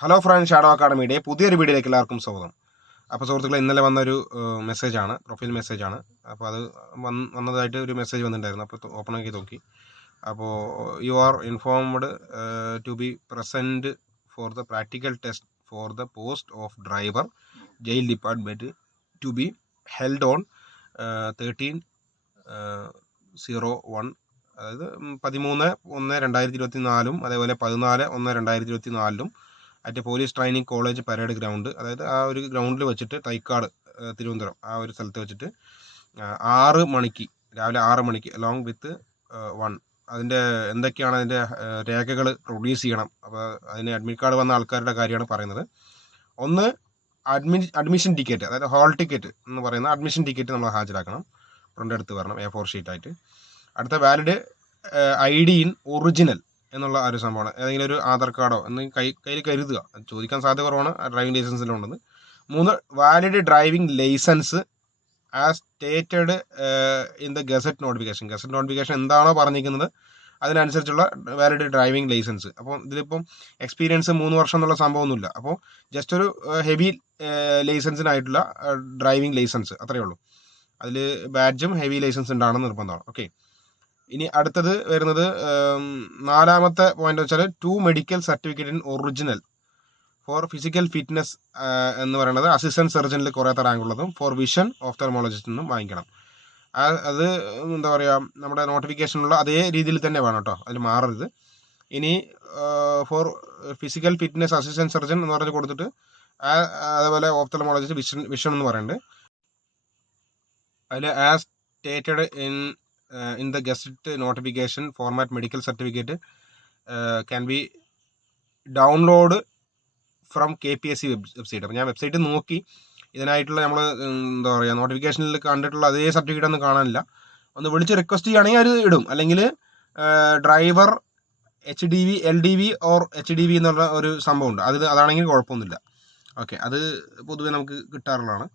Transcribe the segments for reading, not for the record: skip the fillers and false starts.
Hello friend, shadow അക്കാഡമിയുടെ പുതിയൊരു വീഡിയോയിലേക്ക് എല്ലാവർക്കും സ്വാഗതം. അപ്പോൾ സുഹൃത്തുക്കളെ, ഇന്നലെ വന്നൊരു മെസ്സേജാണ്, പ്രൊഫൈൽ മെസ്സേജാണ്. അപ്പോൾ അത് വന്നതായിട്ട് ഒരു മെസ്സേജ് വന്നിട്ടുണ്ടായിരുന്നു. അപ്പോൾ ഓപ്പൺ ആക്കി നോക്കി. അപ്പോൾ you are informed to be present for the practical test for the post of driver jail department to be held on 13/01, അതായത് 13/1/2024 അതേപോലെ 14/1/2024 at police training college parade ground, അതായത് ആ ഒരു ഗ്രൗണ്ടിൽ വെച്ചിട്ട് തൈക്കാട് തിരുവനന്തപുരം ആ ഒരു സ്ഥലത്ത് വെച്ചിട്ട് 6 മണിക്ക്, രാവിലെ 6 മണിക്ക് അലോങ് വിത്ത് 1 അതിൻ്റെ എന്തൊക്കെയാണ് അതിൻ്റെ രേഖകൾ പ്രൊഡ്യൂസ് ചെയ്യണം. അപ്പോൾ അതിന് അഡ്മിറ്റ് കാർഡ് വന്ന ആൾക്കാരുടെ കാര്യമാണ് പറയുന്നത്. ഒന്ന്, അഡ്മിഷൻ ടിക്കറ്റ്, അതായത് ഹോൾ ടിക്കറ്റ് എന്ന് പറയുന്ന അഡ്മിഷൻ ടിക്കറ്റ് നമ്മൾ ഹാജരാക്കണം, പ്രിൻ്റ് എടുത്ത് വരണം A4 ഷീറ്റായിട്ട്. അടുത്ത വാലിഡ് ID ഇൻ ഒറിജിനൽ എന്നുള്ള ഒരു സംഭവമാണ്. ഏതെങ്കിലും ഒരു ആധാർ കാർഡോ എന്ന് കയ്യിൽ കരുതുക, ചോദിക്കാൻ സാധ്യത കുറവാണ്, ഡ്രൈവിംഗ് ലൈസൻസിലുണ്ടെന്ന്. 3, valid driving licence as stated in the gazette notification. Gazette notification എന്താണോ പറഞ്ഞിരിക്കുന്നത് അതിനനുസരിച്ചുള്ള വാലിഡ് ഡ്രൈവിംഗ് ലൈസൻസ്. അപ്പോൾ ഇതിലിപ്പം എക്സ്പീരിയൻസ് 3 വർഷം എന്നുള്ള സംഭവമൊന്നുമില്ല. അപ്പോൾ ജസ്റ്റ് ഒരു ഹെവി ലൈസൻസിനായിട്ടുള്ള ഡ്രൈവിംഗ് ലൈസൻസ് അത്രയേ ഉള്ളൂ. അതിൽ ബാഡ്ജും ഹെവി ലൈസൻസ് ഉണ്ടാണെന്ന് നിർബന്ധമാണ്. ഓക്കെ, ഇനി അടുത്തത് വരുന്നത് 4ാമത്തെ പോയിന്റ് വെച്ചാൽ 2 medical certificate in original for physical fitness എന്ന് പറയുന്നത് അസിസ്റ്റന്റ് സർജനിൽ കുറേ റാങ്ക് ഉള്ളതും ഫോർ വിഷൻ ഓഫ്തൽമോളജിസ്റ്റിനും വാങ്ങിക്കണം. അത് എന്താ പറയുക, നമ്മുടെ നോട്ടിഫിക്കേഷനുള്ള അതേ രീതിയിൽ തന്നെ വേണം കേട്ടോ, അതിൽ മാറരുത്. ഇനി for physical fitness assistant surgeon എന്ന് പറഞ്ഞ് കൊടുത്തിട്ട് അതേപോലെ ഓഫ്തൽമോളജിസ്റ്റ് വിഷൻ എന്ന് പറയുന്നുണ്ട്. അതിൽ as stated in the gazette notification format medical certificate can be download from KPSC website. അപ്പോൾ ഞാൻ വെബ്സൈറ്റ് നോക്കി, ഇതിനായിട്ടുള്ള നമ്മൾ എന്താ പറയുക നോട്ടിഫിക്കേഷനിൽ കണ്ടിട്ടുള്ള അതേ സർട്ടിഫിക്കറ്റ് ഒന്നും കാണാനില്ല. ഒന്ന് വിളിച്ച് റിക്വസ്റ്റ് ചെയ്യുകയാണെങ്കിൽ അത് ഇടും, അല്ലെങ്കിൽ driver HDV LDV or HDV എന്നുള്ള ഒരു സംഭവമുണ്ട്, അതാണെങ്കിൽ കുഴപ്പമൊന്നുമില്ല. ഓക്കെ, അത് പൊതുവെ നമുക്ക് കിട്ടാറുള്ളതാണ്.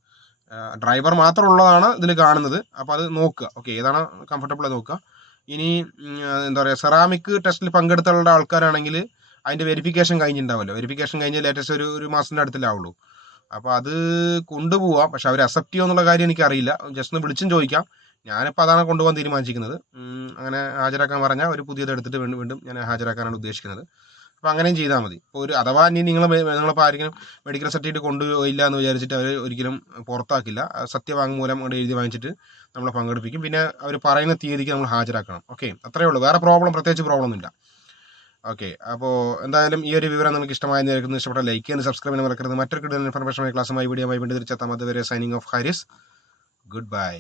ഡ്രൈവർ മാത്രമുള്ളതാണ് ഇതിൽ കാണുന്നത്. അപ്പോൾ അത് നോക്കുക, ഓക്കെ, ഏതാണ് കംഫർട്ടബിൾ നോക്കുക. ഇനി എന്താ പറയുക, സെറാമിക് ടെസ്റ്റിൽ പങ്കെടുത്തുള്ള ആൾക്കാരാണെങ്കിൽ അതിൻ്റെ വെരിഫിക്കേഷൻ കഴിഞ്ഞിട്ടുണ്ടാവുമല്ലോ, വെരിഫിക്കേഷൻ കഴിഞ്ഞ് ലേറ്റസ്റ്റ് ഒരു മാസത്തിൻ്റെ അടുത്തിലാവുള്ളൂ. അപ്പോൾ അത് കൊണ്ടുപോവാം, പക്ഷെ അവർ അക്സെപ്റ്റ് ചെയ്യുമോ എന്നുള്ള കാര്യം എനിക്കറിയില്ല. ജസ്റ്റ് ഒന്ന് വിളിച്ചും ചോദിക്കാം. ഞാനിപ്പോൾ അതാണ് കൊണ്ടുപോകാൻ തീരുമാനിച്ചിരിക്കുന്നത്. അങ്ങനെ ഹാജരാക്കാൻ പറഞ്ഞാൽ ഒരു പുതിയത് എടുത്തിട്ട് വീണ്ടും ഞാൻ ഹാജരാക്കാനാണ് ഉദ്ദേശിക്കുന്നത്. അപ്പോൾ അങ്ങനെയും ചെയ്താൽ മതി. ഇപ്പോൾ ഒരു അഥവാ ഇനി നിങ്ങളിപ്പോൾ ആരെങ്കിലും മെഡിക്കൽ സർട്ടിഫിക്കറ്റ് കൊണ്ടുപോയില്ല എന്ന് വിചാരിച്ചിട്ട് അവർ ഒരിക്കലും പുറത്താക്കില്ല. സത്യവാങ്മൂലം കൊണ്ട് എഴുതി വാങ്ങിച്ചിട്ട് നമ്മളെ പങ്കെടുപ്പിക്കും. പിന്നെ അവർ പറയുന്ന തീയതിക്ക് നമ്മൾ ഹാജരാക്കണം. ഓക്കെ, അത്രയേ ഉള്ളൂ, വേറെ പ്രത്യേകിച്ച് പ്രോബ്ലം ഒന്നുമില്ല. ഓക്കെ, അപ്പോൾ എന്തായാലും ഈ ഒരു വിവരം നിങ്ങൾക്ക് ഇഷ്ടമായെന്ന് കേൾക്കുന്നു. ഇഷ്ടപ്പെട്ട ലൈക്ക് ചെയ്യാൻ, സബ്സ്ക്രൈബ് ചെയ്യാൻ മറക്കരുത്. മറ്റൊരു കിട്ടുന്ന ഇൻഫർമേഷൻ ക്ലാസ്സുമായി വീഡിയോ വീണ്ടും തിരിച്ചെത്താം. അതുവരെ signing off Haris. Good by.